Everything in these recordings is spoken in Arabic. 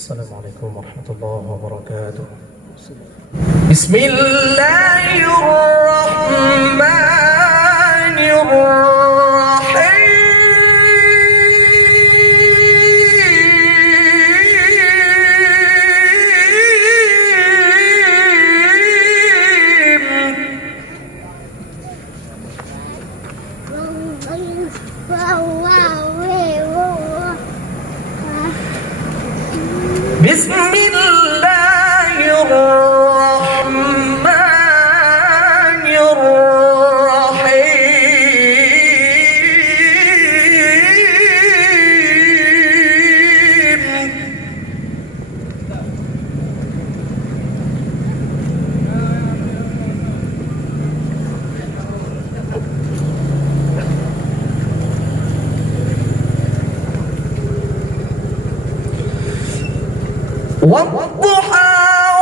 السلام عليكم ورحمة الله وبركاته. بسم الله الرحمن الرحيم. بسم الله الرحمن الرحيم. والضحى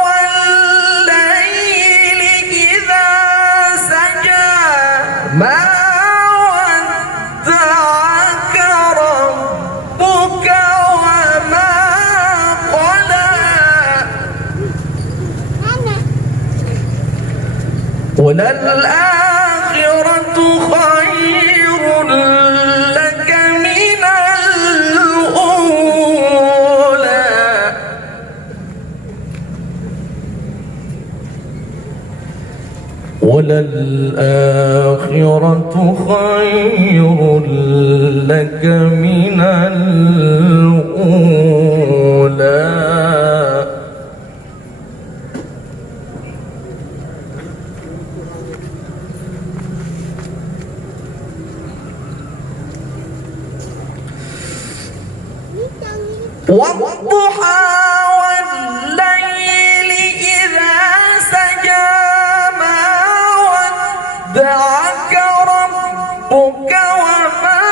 والليل إذا سجى ما ودعك ربك وما قلى وللآخرة خير لك من الأولى وللآخرة خير لك من الأولى. والضحى والليل إذا سجى ما ودعك ربك وما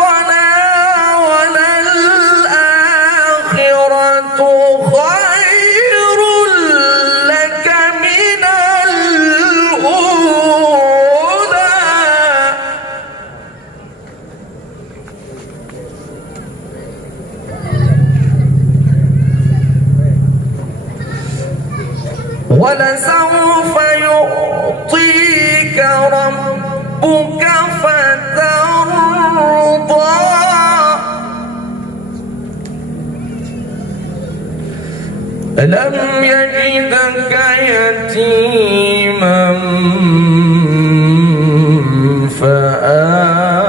قلى وللآخرة خير لك من الأولى ولسوف يعطيك ربك فترضى ألم يجدك يتيما فآوى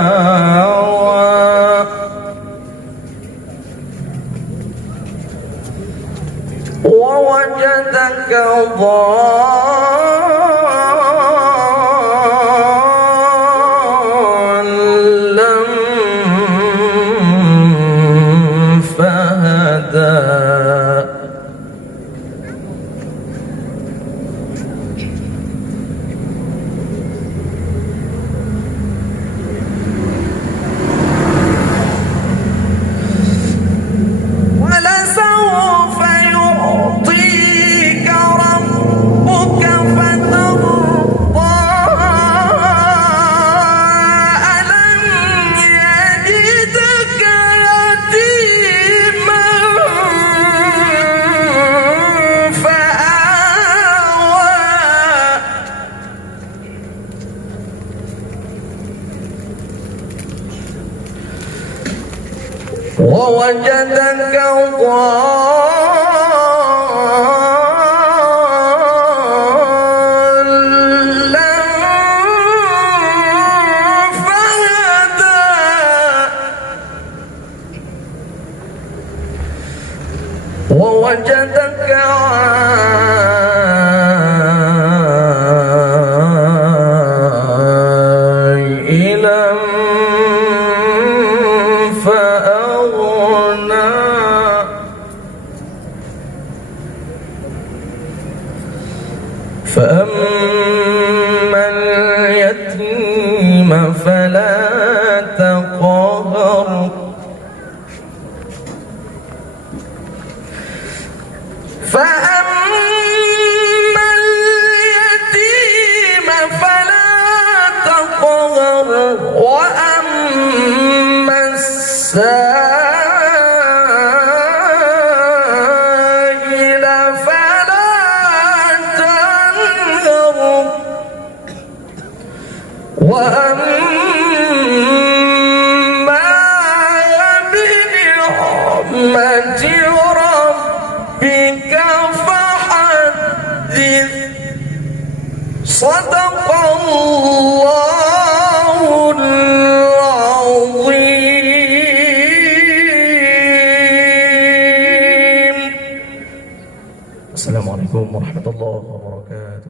ووجدك ضالا فهدى ولسوف يعطيك ربك فترضى ألم يجدك يتيما فآوى ووجدك ضالا فهدى ووجدك عائلا فأغنى فأما اليتيم فلا تقهر فأما وأما بنعمة ربك فحدث صدق الله العظيم. السلام عليكم ورحمة الله وبركاته.